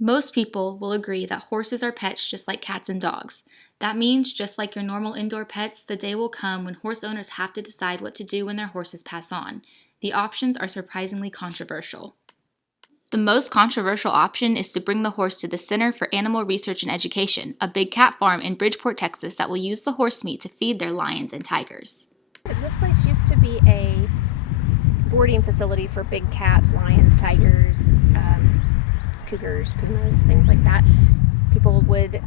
Most people will agree that horses are pets just like cats and dogs. That means, just like your normal indoor pets, the day will come when horse owners have to decide what to do when their horses pass on. The options are surprisingly controversial. The most controversial option is to bring the horse to the Center for Animal Research and Education, a big cat farm in Bridgeport, Texas that will use the horse meat to feed their lions and tigers. This place used to be a boarding facility for big cats, lions, tigers, cougars, pumas, things like that. People would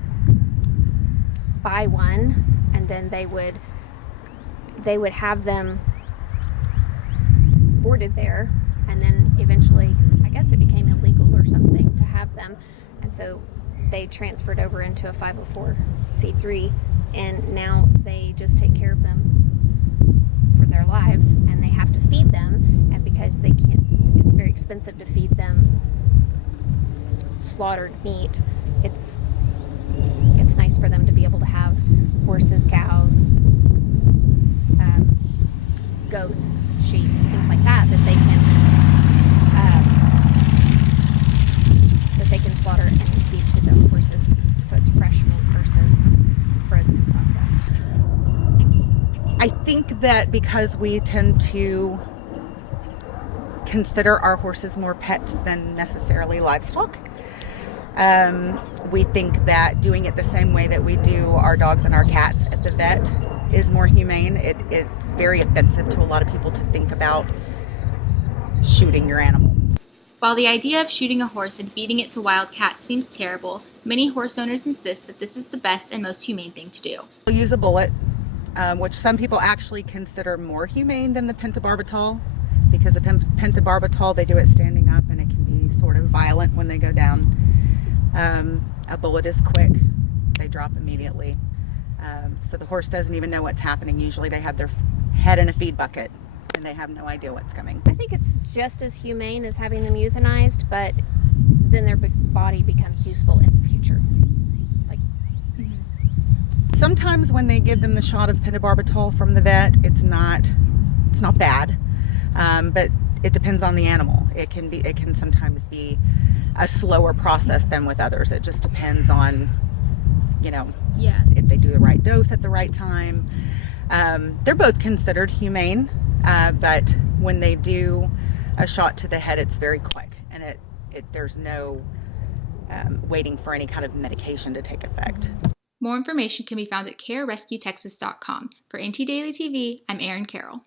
buy one, and then they would have them boarded there, and then eventually, I guess it became illegal or something to have them, and so they transferred over into a 504c3, and now they just take care of them for their lives, and they have to feed them, and because they can't, it's very expensive to feed them slaughtered meat. It's nice for them to be able to have horses, cows, goats, sheep, things like that they can slaughter and feed to the horses. So it's fresh meat versus frozen and processed. I think that because we tend to consider our horses more pets than necessarily livestock, we think that doing it the same way that we do our dogs and our cats at the vet is more humane. It's very offensive to a lot of people to think about shooting your animal. While the idea of shooting a horse and feeding it to wild cats seems terrible, many horse owners insist that this is the best and most humane thing to do. We'll use a bullet, which some people actually consider more humane than the pentobarbital, because the pentobarbital, they do it standing up and it can be sort of violent when they go down. A bullet is quick, they drop immediately. So the horse doesn't even know what's happening. Usually they have their head in a feed bucket and they have no idea what's coming. I think it's just as humane as having them euthanized, but then their body becomes useful in the future. Sometimes when they give them the shot of pentobarbital from the vet, it's not bad, but it depends on the animal. It can sometimes be a slower process than with others. It just depends on, if they do the right dose at the right time. They're both considered humane, but when they do a shot to the head, it's very quick, and there's no waiting for any kind of medication to take effect. More information can be found at carerescuetexas.com. For NT Daily TV, I'm Erin Carroll.